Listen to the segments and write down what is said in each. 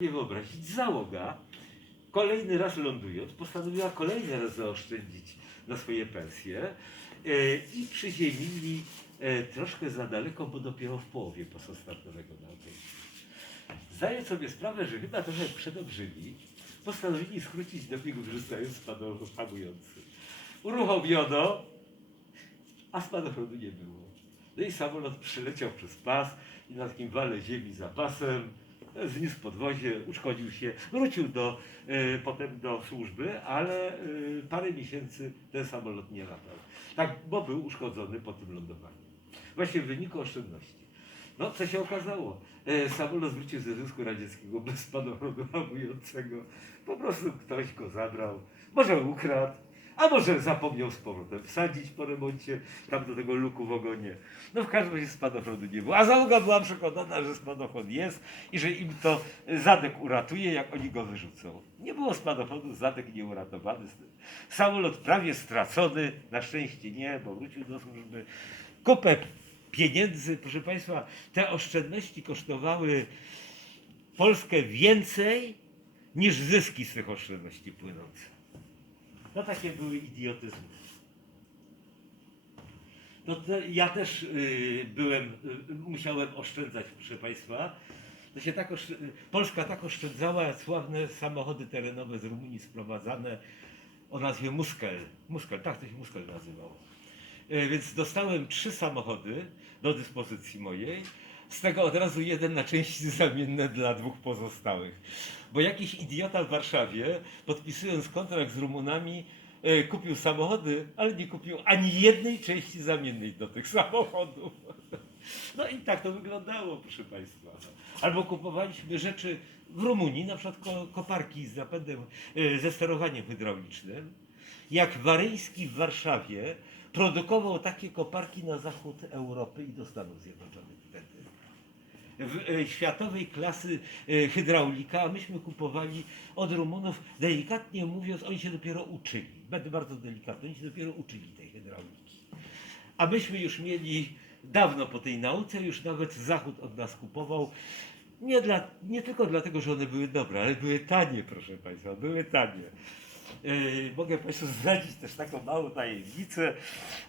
nie wyobrazić, załoga kolejny raz lądując postanowiła kolejny raz zaoszczędzić na swoje pensje e, i przyziemili e, troszkę za daleko, bo dopiero w połowie poststartowego nauczenia. Zdając sobie sprawę, że chyba trochę przedobrzyli, postanowili skrócić do biegu wrzucając spadochron hamujący. Uruchomiono, a spadochronu nie było. No i samolot przyleciał przez pas i na takim wale ziemi za pasem zniósł podwozie, uszkodził się, wrócił do, e, potem do służby, ale e, parę miesięcy ten samolot nie latał. Tak, bo był uszkodzony po tym lądowaniu. Właśnie w wyniku oszczędności. No, co się okazało? E, samolot wrócił ze Związku Radzieckiego bez hamującego. Po prostu ktoś go zabrał, może ukradł, a może zapomniał z powrotem wsadzić po remoncie tam do tego luku w ogonie. No w każdym razie spadochronu nie było. A załoga była przekonana, że spadochron jest i że im to zadek uratuje, jak oni go wyrzucą. Nie było spadochronu, zadek nieuratowany. Samolot prawie stracony, na szczęście nie, bo wrócił do służby. Kupę pieniędzy, proszę Państwa, te oszczędności kosztowały Polskę więcej niż zyski z tych oszczędności płynące. No takie były idiotyzmy. To ja też y, byłem, y, musiałem oszczędzać, proszę Państwa. To się tak oszczę- Polska tak oszczędzała sławne samochody terenowe z Rumunii sprowadzane o nazwie Muskel. Muskel, tak to się Muskel nazywało. Y, Więc dostałem trzy samochody do dyspozycji mojej. Z tego od razu jeden na części zamienne dla dwóch pozostałych. Bo jakiś idiota w Warszawie, podpisując kontrakt z Rumunami, e, kupił samochody, ale nie kupił ani jednej części zamiennej do tych samochodów. No i tak to wyglądało, proszę Państwa. Albo kupowaliśmy rzeczy w Rumunii, na przykład ko- koparki z zapędem, e, ze sterowaniem hydraulicznym. Jak Waryjski w Warszawie produkował takie koparki na zachód Europy i do Stanów Zjednoczonych wtedy w, e, światowej klasy e, hydraulika, a myśmy kupowali od Rumunów, delikatnie mówiąc, oni się dopiero uczyli. Będę bardzo delikatny, oni się dopiero uczyli tej hydrauliki. A myśmy już mieli dawno po tej nauce, już nawet Zachód od nas kupował. Nie, dla, nie tylko dlatego, że one były dobre, ale były tanie, proszę Państwa, były tanie. Yy, mogę Państwu zdradzić też taką małą tajemnicę.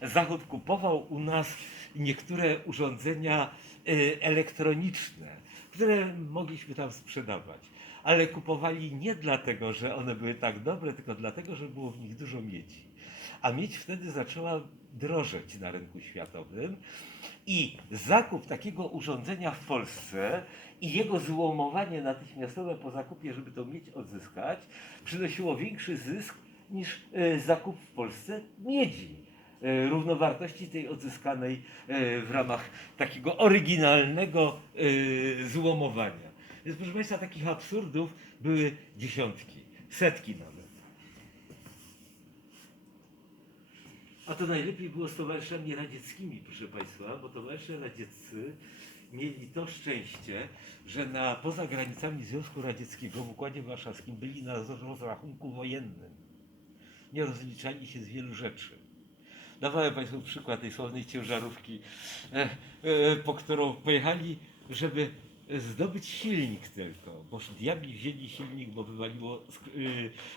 Zachód kupował u nas niektóre urządzenia yy, elektroniczne, które mogliśmy tam sprzedawać. Ale kupowali nie dlatego, że one były tak dobre, tylko dlatego, że było w nich dużo miedzi. A miedź wtedy zaczęła drożeć na rynku światowym i zakup takiego urządzenia w Polsce i jego złomowanie natychmiastowe po zakupie, żeby to mieć odzyskać, przynosiło większy zysk niż e, zakup w Polsce miedzi. e, Równowartości tej odzyskanej e, w ramach takiego oryginalnego złomowania. Więc proszę Państwa, takich absurdów były dziesiątki, setki nawet. A to najlepiej było z towarzyszami radzieckimi, proszę Państwa, bo towarzysze radzieccy mieli to szczęście, że na, poza granicami Związku Radzieckiego w Układzie Warszawskim byli na rozrachunku wojennym. Nie rozliczali się z wielu rzeczy. Dawałem Państwu przykład tej sławnej ciężarówki, e, e, po którą pojechali, żeby zdobyć silnik tylko, bo diabli wzięli silnik, bo wywaliło z,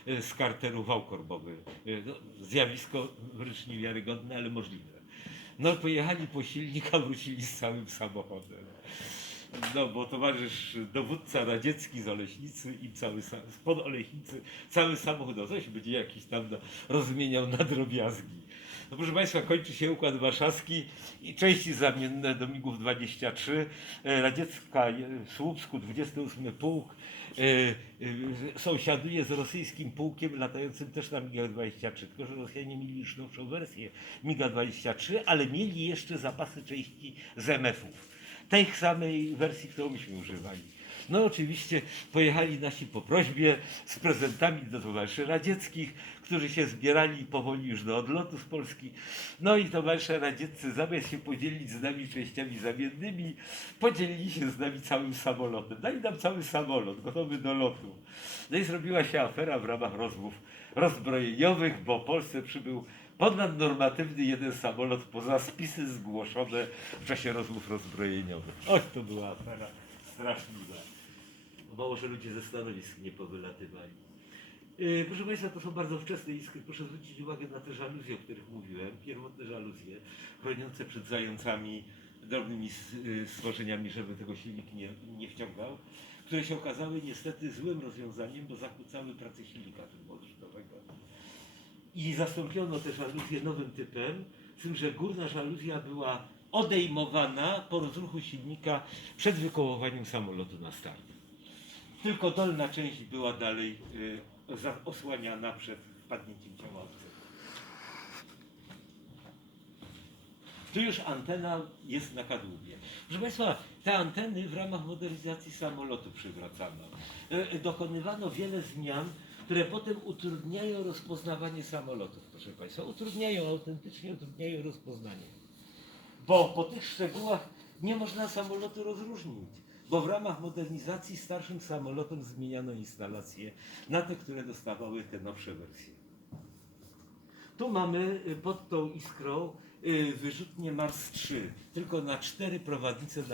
e, z karteru wał korbowy. E, No, zjawisko wręcz niewiarygodne, ale możliwe. No pojechali po silnik, a wrócili z całym samochodem. No bo towarzysz dowódca radziecki z Oleśnicy i cały spod Oleśnicy cały samochód, no coś będzie jakiś tam no, rozmieniał na drobiazgi. No proszę Państwa, kończy się Układ Warszawski i części zamienne do MiGów 23. E, Radziecka e, w Słupsku 28 pułk e, e, sąsiaduje z rosyjskim pułkiem latającym też na MiGach 23, tylko że Rosjanie mieli już nowszą wersję MiGa 23, ale mieli jeszcze zapasy części z MF-ów. Tej samej wersji, którą myśmy używali. No oczywiście pojechali nasi po prośbie z prezentami do towarzyszy radzieckich, którzy się zbierali powoli już do odlotu z Polski. No i towarzysze radzieccy zamiast się podzielić z nami częściami zamiennymi, podzielili się z nami całym samolotem. Dali nam cały samolot, gotowy do lotu. No i zrobiła się afera w ramach rozmów rozbrojeniowych, bo Polsce przybył ponadnormatywny jeden samolot poza spisy zgłoszone w czasie rozmów rozbrojeniowych. Oj, to była afera straszliwa. Mało, że ludzie ze stanowisk nie powylatywali. Yy, Proszę Państwa, to są bardzo wczesne iskry. Proszę zwrócić uwagę na te żaluzje, o których mówiłem. Pierwotne żaluzje, chroniące przed zającami, drobnymi yy, stworzeniami, żeby tego silnik nie, nie wciągał, które się okazały niestety złym rozwiązaniem, bo zakłócały pracę silnika turboodrzutowego. I zastąpiono te żaluzje nowym typem, z tym, że górna żaluzja była odejmowana po rozruchu silnika przed wykołowaniem samolotu na start. Tylko dolna część była dalej y, osłaniana przed wpadnięciem ciała Tu już antena jest na kadłubie. Proszę Państwa, te anteny w ramach modernizacji samolotu przywracano. E, Dokonywano wiele zmian, które potem utrudniają rozpoznawanie samolotów, proszę Państwa. Utrudniają, autentycznie utrudniają rozpoznanie. Bo po tych szczegółach nie można samolotu rozróżnić. Bo w ramach modernizacji starszym samolotom zmieniano instalacje na te, które dostawały te nowsze wersje. Tu mamy y, pod tą iskrą y, wyrzutnię Mars 3, tylko na cztery prowadnice dla